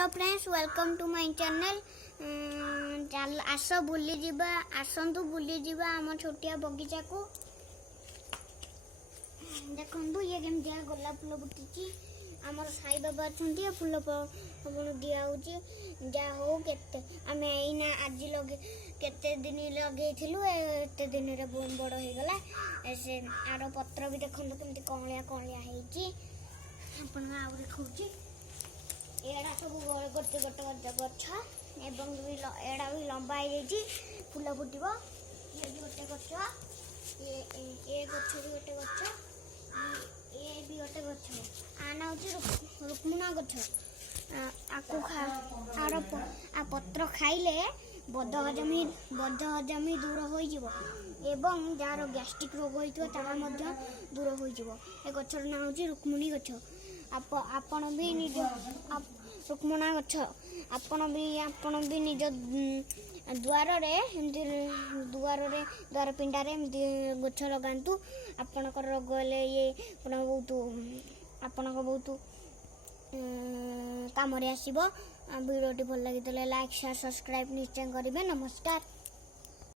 Hello friends welcome to my channel. आस बुली जीवा आसतु बुली जीवा आम छोटिया बगीचा को देखु ये केमती गोलाप फूल फुटी आमर साई बाबा अच्छा फूल दिया जा हो आम एना आज लगे केते दिन लगे एते दिन बड़ हो गला से आर पत्र भी देखो केमती कौलिया कौलिया आपन आउ देखा एड़ा सब गोटे गोटे गछ एवं एड़ा भी लंबा हो फूल फुटब ये भी गोटे गछ ये गछ भी गोटे गछ ये भी गोटे गछ आना हूँ रुक्मुणा गछ आपको आर पत्र खाइले बद हजमी दूर हो जार गैस्ट्रिक रोग होता दूर हो ए गचर ना हूँ रुक्मुणी गछ आपण भी निज रुक्मुणा गछ आपण भी निज द्वार द्वार पिंडारे गछ लगातु आपणकर रोग हेले ये बहुत काम आसो। वीडियो भल लगी लाइक शेयर सब्सक्राइब निश्चय करेंगे। नमस्कार।